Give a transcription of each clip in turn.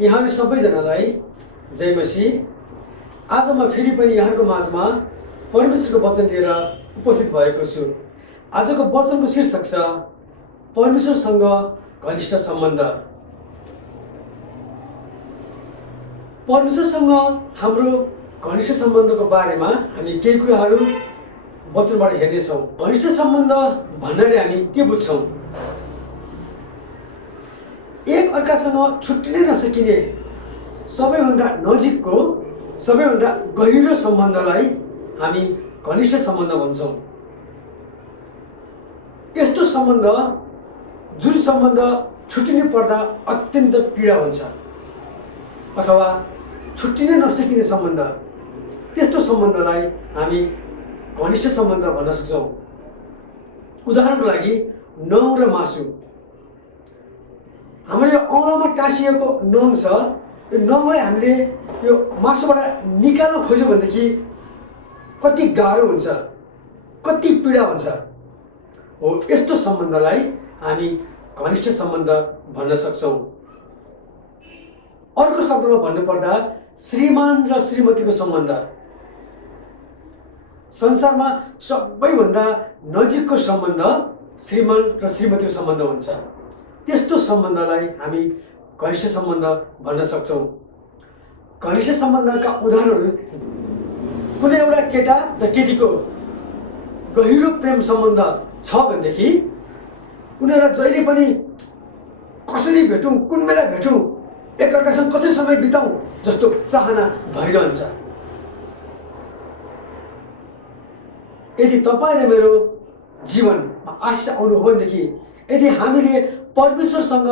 यहाँहरू सबैजनालाई जय मसीह। आज म फेरि पनि यहाँहरूको माझमा परमेश्वरको वचन लिएर उपस्थित भएको छु। आजको वचनको शीर्षक छ परमेश्वरसँग घनिष्ठ सम्बन्ध। परमेश्वरसँग हाम्रो घनिष्ठ सम्बन्धको बारेमा हामी केही कुराहरू वचनबाट हेर्नेछौँ। घनिष्ठ सम्बन्ध भन्नाले हामी के बुझ्छौँ? एक अर्कासँग छुट्टिनै नसकिने सबैभन्दा नजिकको सबैभन्दा गहिरो सम्बन्धलाई हामी घनिष्ठ सम्बन्ध भन्छौँ। यस्तो सम्बन्ध जुन सम्बन्ध छुट्टिनु पर्दा अत्यन्त पीडा हुन्छ अथवा छुट्टिनै नसकिने सम्बन्ध, त्यस्तो सम्बन्धलाई हामी घनिष्ठ सम्बन्ध भन्न सक्छौँ। उदाहरणको लागि नङ र मासु। हाम्रो यो औँलामा टाँसिएको नङ छ, यो नङलाई हामीले यो मासुबाट निकाल्न खोज्यो भनेदेखि कति गाह्रो हुन्छ, कति पीडा हुन्छ। हो, यस्तो सम्बन्धलाई हामी घनिष्ठ सम्बन्ध भन्न सक्छौँ। अर्को शब्दमा भन्नुपर्दा श्रीमान र श्रीमतीको सम्बन्ध। संसारमा सबैभन्दा नजिकको सम्बन्ध श्रीमान र श्रीमतीको सम्बन्ध हुन्छ। त्यस्तो सम्बन्धलाई हामी घनिष्ठ सम्बन्ध भन्न सक्छौँ। घनिष्ठ सम्बन्धका उदाहरणहरू कुनै एउटा केटा र केटीको गहिरो प्रेम सम्बन्ध छ भनेदेखि उनीहरूलाई जहिले पनि कसरी भेटौँ, कुन बेला भेटौँ, एकअर्कासँग कसरी समय बिताउँ जस्तो चाहना भइरहन्छ। यदि तपाईँ र मेरो जीवनमा आशा आउनु हो भनेदेखि, यदि हामीले परमेश्वरसँग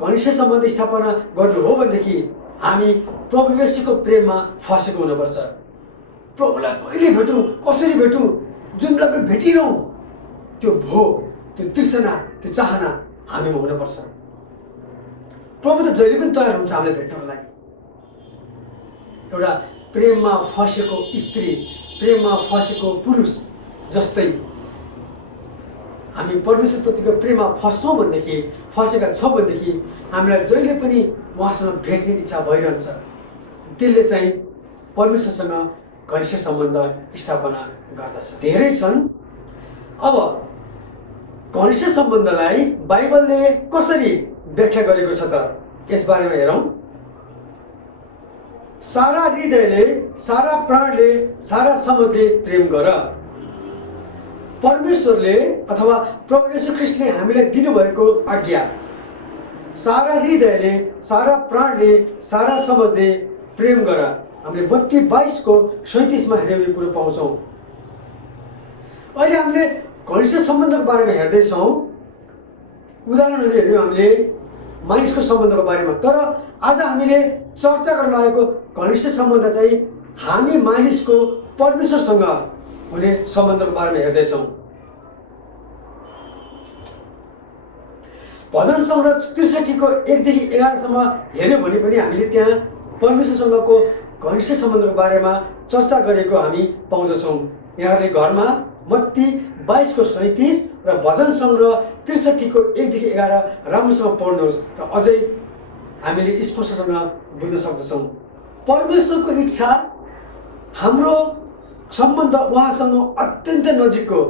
घनिष्ठ सम्बन्ध स्थापना गर्नु हो भनेदेखि हामी प्रभु येशूको प्रेममा फसेको हुनुपर्छ। प्रभुलाई कहिले भेटौँ, कसरी भेटौँ, जुन बेला भेटिरहँ त्यो भोग, त्यो तृष्णा, त्यो चाहना हामीमा हुनुपर्छ। प्रभु त जहिले पनि तयार हुन्छ हामीलाई भेट्नको लागि। एउटा प्रेममा फसेको स्त्री, प्रेममा फसेको पुरुष जस्तै हामी परमेश्वरप्रतिको प्रेममा फस्छौँ भनेदेखि, फसेका छौँ भनेदेखि हामीलाई जहिले पनि उहाँसँग भेट्ने इच्छा भइरहन्छ। त्यसले चाहिँ परमेश्वरसँग घनिष्ठ सम्बन्ध स्थापना गर्दछ। धेरै छन्। अब घनिष्ठ सम्बन्धलाई बाइबलले कसरी व्याख्या गरेको छ त यसबारेमा हेरौँ। सारा हृदयले, सारा प्राणले, सारा समझले प्रेम गर। परमेश्वरले अथवा प्रभु येशू ख्रीष्टले हामीलाई दिनुभएको आज्ञा सारा हृदयले, सारा प्राणले, सारा समझले प्रेम गर। हामीले मत्ती 22:37 हेरेर यो कुरो पाउँछौँ। अहिले हामीले घनिष्ठ सम्बन्धको बारेमा हेर्दैछौँ। उदाहरणहरू हेऱ्यौँ हामीले मानिसको सम्बन्धको बारेमा। तर आज हामीले चर्चा गर्न लागेको घनिष्ठ सम्बन्ध चाहिँ हामी मानिसको परमेश्वरसँग हुने सम्बन्धको बारेमा हेर्दैछौँ। भजन सङ्ग्रह 63:1देखि 11सम्म हेऱ्यौँ भने पनि हामीले त्यहाँ परमेश्वरसँगको घनिष्ठ सम्बन्धको बारेमा चर्चा गरेको हामी पाउँदछौँ। यहाँले घरमा मत्ती 22:37 र भजन सङ्ग्रह 63:1देखि 11 राम्रोसँग पढ्नुहोस् र अझै हामीले स्पष्टसँग बुझ्न सक्दछौँ। परमेश्वरको इच्छा हाम्रो सम्बन्ध उहाँसँग अत्यन्त नजिकको,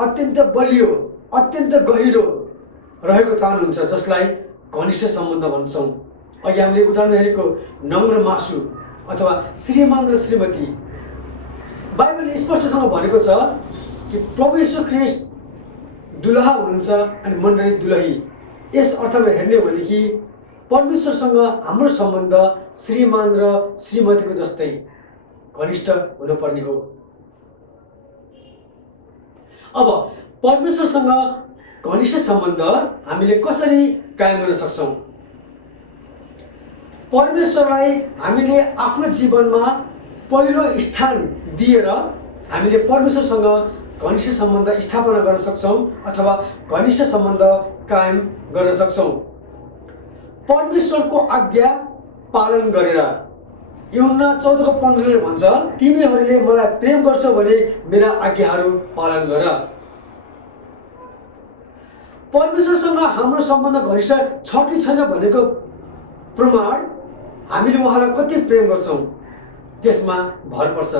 अत्यन्त बलियो, अत्यन्त गहिरो रहेको चाहनुहुन्छ, जसलाई घनिष्ठ सम्बन्ध भन्छौँ। अघि हामीले उदाहरण हेरेको नङ र मासु अथवा श्रीमान र श्रीमती। बाइबलले स्पष्टसँग भनेको छ कि प्रभु येशू ख्रीष्ट दुलहा हुनुहुन्छ अनि मण्डली दुलही। यस अर्थमा हेर्ने हो भने कि परमेश्वरसँग हाम्रो सम्बन्ध श्रीमान र श्रीमतीको जस्तै घनिष्ठ हुनुपर्ने हो। अब परमेश्वरसँग घनिष्ठ सम्बन्ध हामीले कसरी कायम गर्न सक्छौँ? परमेश्वरलाई हामीले आफ्नो जीवनमा पहिलो स्थान दिएर हामीले परमेश्वरसँग घनिष्ठ सम्बन्ध स्थापना गर्न सक्छौँ अथवा घनिष्ठ सम्बन्ध कायम गर्न सक्छौँ। परमेश्वरको आज्ञा पालन गरेर। यूहन्ना 14:15 भन्छ, तिमीहरूले मलाई प्रेम गर्छौ भने मेरा आज्ञाहरू पालन गर। परमेश्वरसँग हाम्रो सम्बन्ध घनिष्ठ छ कि छैन भनेको प्रमाण हामीले उहाँलाई कति प्रेम गर्छौँ त्यसमा भर पर्छ।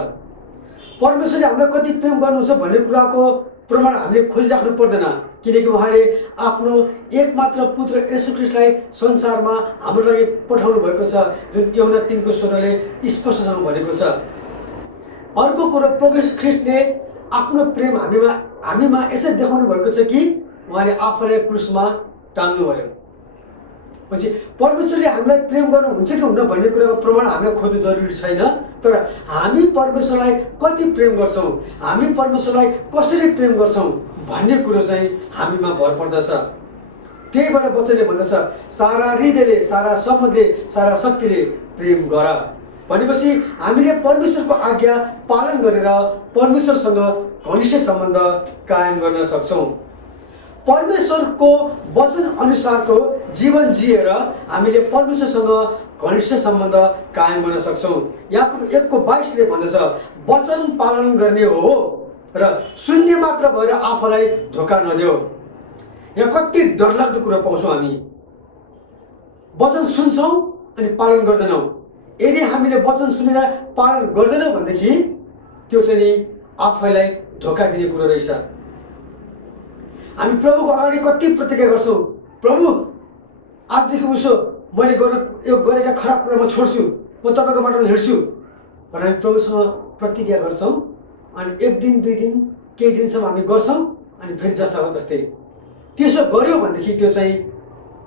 परमेश्वरले हामीलाई कति प्रेम गर्नुहुन्छ भन्ने कुराको प्रमाण हामीले खोजिराख्नु पर्दैन, किनकि उहाँले आफ्नो एकमात्र पुत्र येशू ख्रीष्टलाई संसारमा हाम्रो लागि पठाउनु भएको छ, जुन यूहन्ना 3:16 स्पष्टसँग भनेको छ। अर्को कुरो, प्रभु येशू ख्रीष्टले आफ्नो प्रेम हामीमा यसरी देखाउनु भएको छ कि उहाँले आफूलाई क्रुसमा टाङ्नुभयो। पछि परमेश्वरले हामीलाई प्रेम गर्नुहुन्छ कि हुन्न भन्ने कुराको प्रमाण हामीलाई खोज्नु जरुरी छैन, तर हामी परमेश्वरलाई कति प्रेम गर्छौँ, हामी परमेश्वरलाई कसरी प्रेम गर्छौँ भन्ने कुरो चाहिँ हामीमा भर पर्दछ। त्यही भएर वचनले भन्दछ, सारा हृदयले, सारा समझले, सारा शक्तिले प्रेम गर भनेपछि हामीले परमेश्वरको आज्ञा पालन गरेर परमेश्वरसँग घनिष्ठ सम्बन्ध कायम गर्न सक्छौँ। परमेश्वरको वचन अनुसारको जीवन जिएर हामीले परमेश्वरसँग घनिष्ठ सम्बन्ध कायम गर्न सक्छौँ। याकुब 1:22 भन्दछ, वचन पालन गर्ने हो र सुन्ने मात्र भएर आफूलाई धोका नदेऊ। यहाँ कति डरलाग्दो कुरा पाउँछौँ हामी, वचन सुन्छौँ अनि पालन गर्दैनौँ। यदि हामीले वचन सुनेर पालन गर्दैनौँ भनेदेखि त्यो चाहिँ आफैलाई धोका दिने कुरो रहेछ। हामी प्रभुको अगाडि कति प्रतिज्ञा गर्छौँ, प्रभु आजदेखि उसो मैले यो गरेका खराब कुरा म छोड्छु, म तपाईँको बाटोमा हिँड्छु भनेर हामी प्रभुसँग प्रतिज्ञा गर्छौँ। अनि 1 दिन 2 दिन केही दिनसम्म हामी गर्छौँ अनि फेरि जस्ताको तस्तै। त्यसो गर्यो भनेदेखि त्यो चाहिँ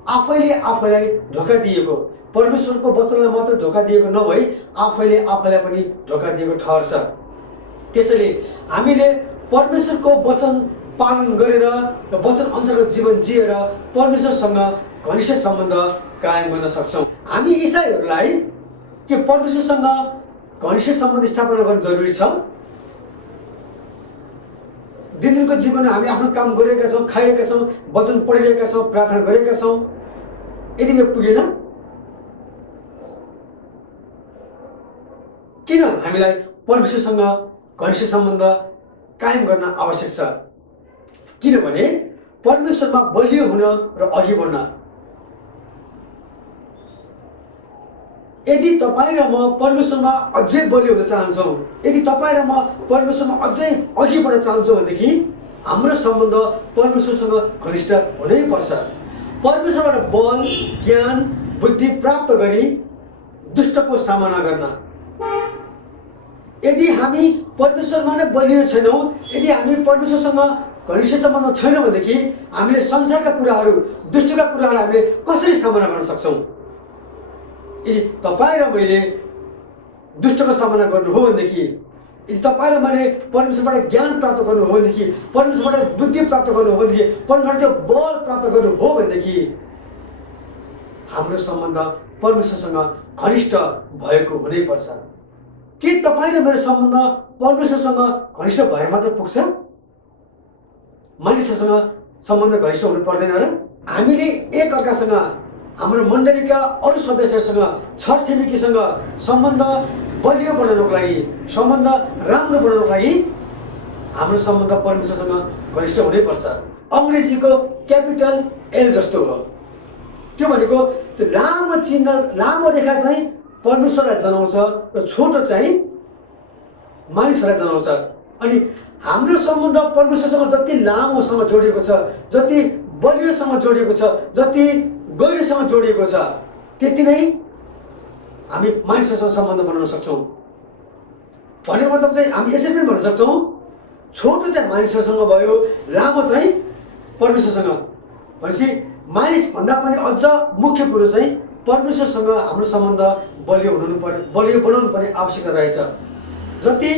आफैले आफैलाई धोका दिएको, परमेश्वरको वचनलाई मात्र धोका दिएको नभई आफैले आफैलाई पनि धोका दिएको ठहर्छ। त्यसैले हामीले परमेश्वरको वचन पालन गरेर र वचन अनुसारको जीवन जिएर परमेश्वरसँग घनिष्ठ सम्बन्ध कायम गर्न सक्छौँ। हामी इसाईहरूलाई के परमेश्वरसँग घनिष्ठ सम्बन्ध स्थापना गर्नु जरुरी छ? दिनदिनको जीवनमा हामी आफ्नो काम गरिरहेका छौँ, खाइरहेका छौँ, वचन पढिरहेका छौँ, प्रार्थना गरेका छौँ, यदि यो पुगेन किन हामीलाई परमेश्वरसँग घनिष्ठ सम्बन्ध कायम गर्न आवश्यक छ? किनभने परमेश्वरमा बलियो हुन र अघि बढ्न। यदि तपाईँ र म परमेश्वरमा अझै बलियो हुन चाहन्छौँ, यदि तपाईँ र म परमेश्वरमा अझै अघि बढ्न चाहन्छौँ भनेदेखि हाम्रो सम्बन्ध परमेश्वरसँग घनिष्ठ हुनै पर्छ। परमेश्वरबाट बल, ज्ञान, बुद्धि प्राप्त गरी दुष्टको सामना गर्न। यदि हामी परमेश्वरमा नै बलियो छैनौँ, यदि हामी परमेश्वरसँग घनिष्ठ सम्बन्ध छैनौँ भनेदेखि हामीले संसारका कुराहरू, दुष्टका कुराहरू हामीले कसरी सामना गर्न सक्छौँ? यदि तपाईँ र मैले दुष्टको सामना गर्नु हो भनेदेखि, यदि तपाईँ र मैले परमेश्वरबाट ज्ञान प्राप्त गर्नु हो भनेदेखि, परमेश्वरबाट बुद्धि प्राप्त गर्नु हो भनेदेखि, परमेश्वरबाट त्यो बल प्राप्त गर्नु हो भनेदेखि हाम्रो सम्बन्ध परमेश्वरसँग घनिष्ठ भएको हुनैपर्छ। के तपाईँ र मेरो सम्बन्ध परमेश्वरसँग घनिष्ठ भएर मात्र पुग्छ? मानिसहरूसँग सम्बन्ध घनिष्ठ हुनु पर्दैन र? हामीले एक अर्कासँग, हाम्रो मण्डलीका अरू सदस्यहरूसँग, छरछिमेकीसँग सम्बन्ध बलियो बनाउनको लागि, सम्बन्ध राम्रो बनाउनको लागि हाम्रो सम्बन्ध परमेश्वरसँग घनिष्ठ हुनैपर्छ। अङ्ग्रेजीको क्यापिटल एल जस्तो हो। त्यो भनेको त्यो लामो चिन्ह, लामो रेखा चाहिँ परमेश्वरलाई जनाउँछ र छोटो चाहिँ मानिसहरूलाई जनाउँछ। अनि हाम्रो सम्बन्ध परमेश्वरसँग जति लामोसँग जोडिएको छ, जति बलियोसँग जोडिएको छ, जति गहिरोसँग जोडिएको छ, त्यति नै हामी मानिसहरूसँग सम्बन्ध बनाउन सक्छौँ। भनेको मतलब चाहिँ हामी यसरी पनि भन्न सक्छौँ, छोटो चाहिँ मानिसहरूसँग भयो, लामो चाहिँ परमेश्वरसँग। भनेपछि मानिसभन्दा पनि अझ मुख्य कुरो चाहिँ परमेश्वरसँग हाम्रो सम्बन्ध बलियो बनाउनु पर्ने आवश्यकता रहेछ। जति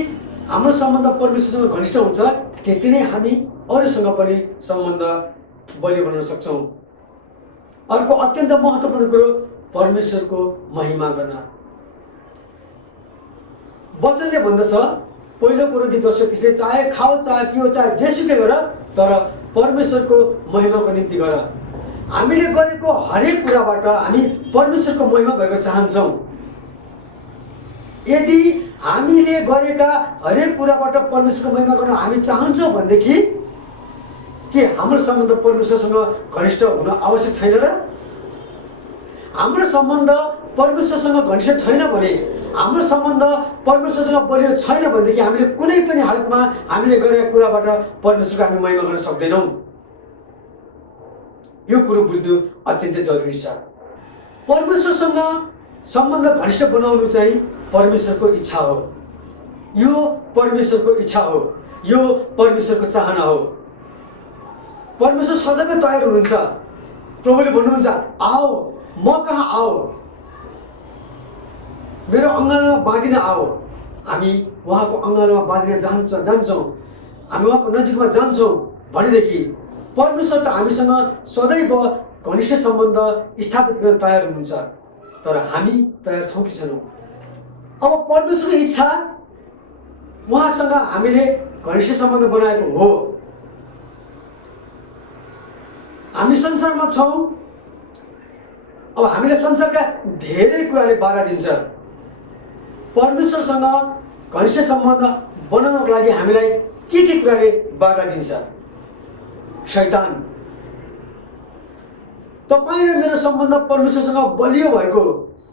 हाम्रो सम्बन्ध परमेश्वरसँग घनिष्ठ हुन्छ, त्यति नै हामी अरूसँग पनि सम्बन्ध बलियो बनाउन सक्छौँ। अर्को अत्यन्त महत्त्वपूर्ण कुरो, परमेश्वरको महिमा गर्न। वचनले भन्दछ, पहिलो कोरिन्थी 10:30, चाहे खाओ, चाहे पियो, चाहे जेसुकै गर, तर परमेश्वरको महिमाको निम्ति गर। हामीले गरेको हरेक कुराबाट हामी परमेश्वरको महिमा भएको चाहन्छौँ। यदि हामीले गरेका हरेक कुराबाट परमेश्वरको महिमा गर्न हामी चाहन्छौँ भनेदेखि के हाम्रो सम्बन्ध परमेश्वरसँग घनिष्ठ हुन आवश्यक छैन र? हाम्रो सम्बन्ध परमेश्वरसँग घनिष्ठ छैन भने, हाम्रो सम्बन्ध परमेश्वरसँग बलियो छैन भनेदेखि हामीले कुनै पनि हालतमा हामीले गरेका कुराबाट परमेश्वरको हामी महिमा गर्न सक्दैनौँ। यो कुरो बुझ्नु अत्यन्तै जरुरी छ। परमेश्वरसँग सम्बन्ध घनिष्ठ बनाउनु चाहिँ परमेश्वरको इच्छा हो। यो परमेश्वरको इच्छा हो, यो परमेश्वरको चाहना हो। परमेश्वर सदैव तयार हुनुहुन्छ। प्रभुले भन्नुहुन्छ, आओ म कहाँ आओ, मेरो अँगालोमा बाँधिन आओ। हामी उहाँको अँगालोमा बाँधिन जान्छौँ, हामी उहाँको नजिकमा जान्छौँ भनेदेखि परमेश्वर त हामीसँग सदैव घनिष्ठ सम्बन्ध स्थापित गर्न तयार हुनुहुन्छ। तर हामी तयार छौँ कि छैनौँ? अब परमेश्वरको इच्छा उहाँसँग हामीले घनिष्ठ सम्बन्ध बनाएको हो। हामी संसारमा छौँ। अब हामीलाई संसारका धेरै कुराले बाधा दिन्छ। परमेश्वरसँग घनिष्ठ सम्बन्ध बनाउनको लागि हामीलाई के कुराले बाधा दिन्छ? शैतान। तपाईँ र मेरो सम्बन्ध परमेश्वरसँग बलियो भएको,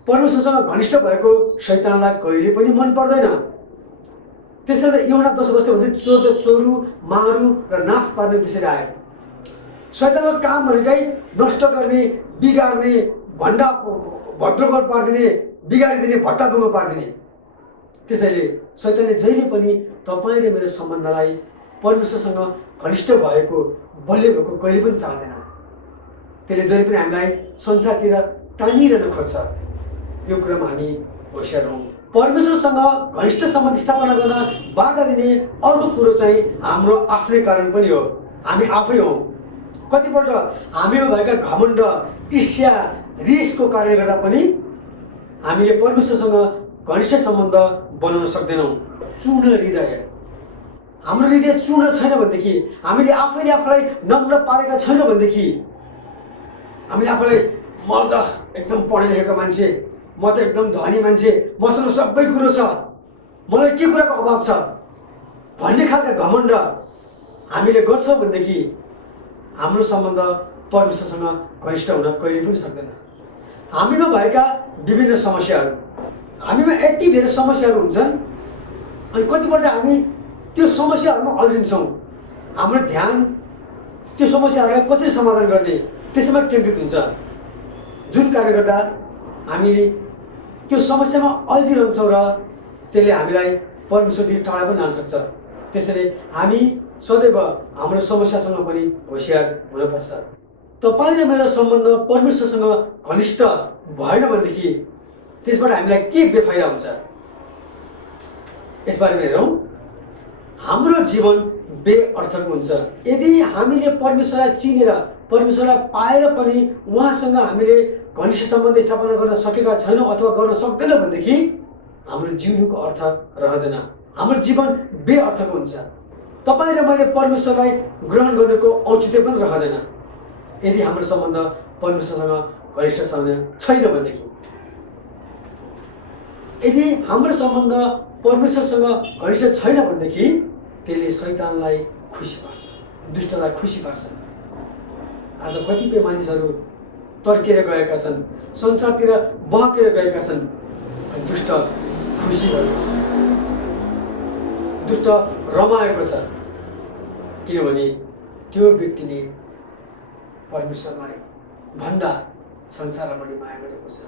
परमेश्वरसँग घनिष्ठ भएको शैतानलाई कहिले पनि मन पर्दैन। त्यसैले यूहन्ना 10:10 भन्छ, चोर त चोरू, मारू र नाश पार्ने उद्देश्यले आयो। शैतानको काम भनेकै नष्ट गर्ने, बिगार्ने, भद्रगोल पारिदिने, बिगारिदिने, भत्ताभुङ्ग पारिदिने। त्यसैले शैतानले जहिले पनि तपाईँ र मेरो सम्बन्धलाई परमेश्वरसँग घनिष्ठ भएको, बलियो भएको कहिले पनि चाहँदैन। त्यसले जहिले पनि हामीलाई संसारतिर टानिरहन खोज्छ। यो कुरामा हामी होसियार हौँ। परमेश्वरसँग घनिष्ठ सम्बन्ध स्थापना गर्न बाधा दिने अर्को कुरो चाहिँ हाम्रो आफ्नै कारण पनि हो। हामी आफै हौँ। कतिपल्ट हामीमा भएका घमण्ड, ईर्ष्या, रिसको कारणले गर्दा पनि हामीले परमेश्वरसँग घनिष्ठ सम्बन्ध बनाउन सक्दैनौँ। चूर्ण हृदय। हाम्रो हृदय चूर्ण छैन भनेदेखि, हामीले आफैले आफूलाई नम्र पारेका छैन भनेदेखि, हामीले आफूलाई म त एकदम पढे लेखेको मान्छे, म त एकदम धनी मान्छे, मसँग सबै कुरो छ, मलाई के कुराको अभाव छ भन्ने खालका घमण्ड हामीले गर्छौँ भनेदेखि हाम्रो सम्बन्ध परमेश्वरसँग घनिष्ठ हुन कहिले पनि सक्दैन। हामीमा भएका विभिन्न समस्याहरू, हामीमा यति धेरै समस्याहरू हुन्छन्, अनि कतिपल्ट हामी त्यो समस्याहरूमा अल्झिन्छौँ। हाम्रो ध्यान त्यो समस्याहरूलाई कसरी समाधान गर्ने त्यसैमा केन्द्रित हुन्छ, जुन कारणले गर्दा हामी त्यो समस्यामा अल्झिरहन्छौँ र त्यसले हामीलाई परमेश्वरदेखि टाढा पनि लान सक्छ। त्यसैले हामी सदैव हाम्रो समस्यासँग पनि होसियार हुनुपर्छ। तपाईँ र मेरो सम्बन्ध परमेश्वरसँग घनिष्ठ भएन भनेदेखि त्यसबाट हामीलाई के बेफाइदा हुन्छ? यसबारेमा हेरौँ। हाम्रो जीवन बेअर्थको हुन्छ यदि हामीले परमेश्वरलाई चिनेर, परमेश्वरलाई पाएर पनि उहाँसँग हामीले घनिष्ठ सम्बन्ध स्थापना गर्न सकेका छैनौँ अथवा गर्न सक्दैनौँ भनेदेखि हाम्रो जिउनुको अर्थ रहँदैन। हाम्रो जीवन बेअर्थको हुन्छ। तपाईँ र मैले परमेश्वरलाई ग्रहण गर्नुको औचित्य पनि रहँदैन यदि हाम्रो सम्बन्ध परमेश्वरसँग घनिष्ठ छैन भनेदेखि। यदि हाम्रो सम्बन्ध परमेश्वरसँग घनिष्ठ छैन भनेदेखि त्यसले शैतानलाई खुसी पार्छ, दुष्टलाई खुसी पार्छ। आज कतिपय मानिसहरू तर्केर गएका छन्, संसारतिर बहकेर गएका छन्, दुष्ट खुसी भएको छ, दुष्ट रमाएको छ, किनभने त्यो व्यक्तिले परमेश्वरलाई भन्दा संसारलाई बढी माया गरेको छ।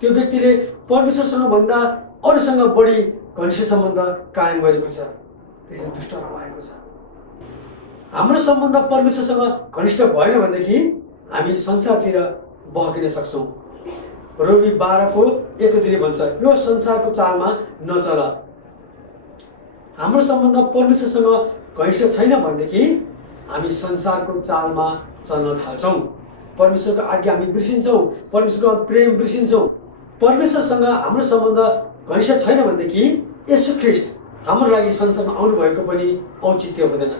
त्यो व्यक्तिले परमेश्वरसँग भन्दा अरूसँग बढी घनिष्ठ सम्बन्ध कायम गरेको छ, त्यसले दुष्ट रमाएको छ। हाम्रो सम्बन्ध परमेश्वरसँग घनिष्ठ भएन भनेदेखि हामी संसारतिर बहकिन सक्छौँ। रोमी 12:1-2 भन्छ, यो संसारको चालमा नचल। हाम्रो सम्बन्ध परमेश्वरसँग घनिष्ठ छैन भनेदेखि हामी संसारको चालमा चल्न थाल्छौँ। परमेश्वरको आज्ञा हामी बिर्सिन्छौँ, परमेश्वरको प्रेम बिर्सिन्छौँ। परमेश्वरसँग हाम्रो सम्बन्ध घनिष्ठ छैन भनेदेखि येशू ख्रीष्ट हाम्रो लागि संसारमा आउनु भएको पनि औचित्य हुँदैन।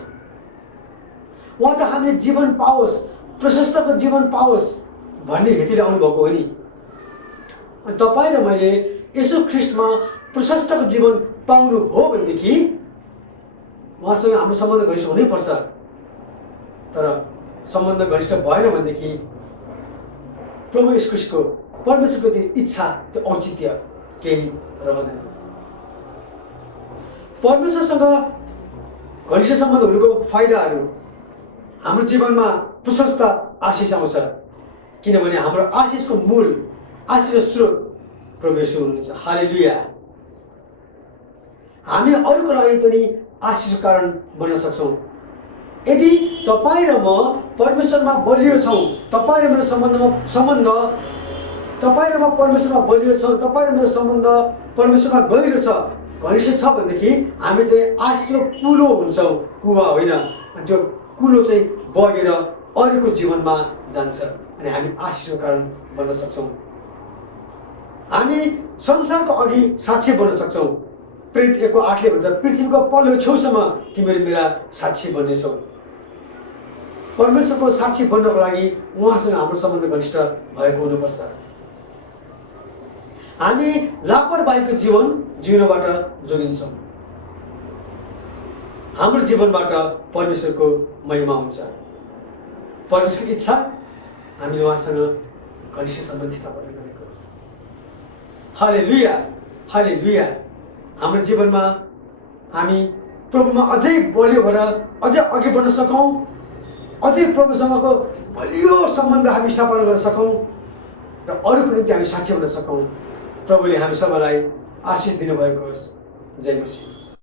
उहाँ त हामीले जीवन पाओस्, प्रशस्तको जीवन पाओस् भन्ने हेतुले आउनुभएको हो नि। अनि तपाईँ र मैले येशू ख्रीष्टमा प्रशस्तको जीवन पाउनु हो भनेदेखि उहाँसँग हाम्रो सम्बन्ध घनिष्ठ हुनैपर्छ। तर सम्बन्ध घनिष्ठ भएन भनेदेखि प्रभु येशू ख्रीष्टको परमेश्वरको त्यो इच्छा त्यो औचित्य केही रहँदैन। परमेश्वरसँग घनिष्ठ सम्बन्ध हुनुको फाइदाहरू हाम्रो जीवनमा प्रशस्त आशिष आउँछ, किनभने हाम्रो आशिषको मूल आशिष स्रोत प्रभु येशू हुनुहुन्छ। हालेलुया। हामी अरूको लागि पनि आशिषको कारण बन्न सक्छौँ यदि तपाईँ र म परमेश्वरमा बलियो छौँ। तपाईँ र मेरो तपाईँ र म परमेश्वरमा बलियो छौँ, तपाईँ र मेरो सम्बन्ध परमेश्वरमा गहिरो छ, घनिष्ठ छ भनेदेखि हामी चाहिँ आशिषको कुलो हुन्छौँ, कुवा होइन। अनि त्यो कुलो चाहिँ बगेर अरूको जीवनमा जान्छ अनि हामी आशिषको कारण बन्न सक्छौँ। हामी संसारको अघि साक्षी बन्न सक्छौँ। प्रेरित 1:8 भन्छ, पृथ्वीको पल्लो छेउसम्म तिमीहरू मेरा साक्षी बन्नेछौ। परमेश्वरको साक्षी बन्नको लागि उहाँसँग हाम्रो सम्बन्ध घनिष्ठ भएको हुनुपर्छ। हामी लापरवाहीको जीवन जिउनबाट जोगिन्छौँ। हाम्रो जीवनबाट परमेश्वरको महिमा हुन्छ। परमेश्वरको इच्छा हामीले उहाँसँग घनिष्ठ सम्बन्ध स्थापना गरेको। हालेलुया, हालेलुया। हाम्रो जीवनमा हामी प्रभुमा अझै बलियो भएर अझै अघि बढ्न सकौँ, अझै प्रभुसँगको बलियो सम्बन्ध हामी स्थापना गर्न सकौँ र अरूको निम्ति हामी साक्षी बन्न सकौँ। प्रभुले हामी सबैलाई आशिष दिनुभएको होस्। जय मसीह।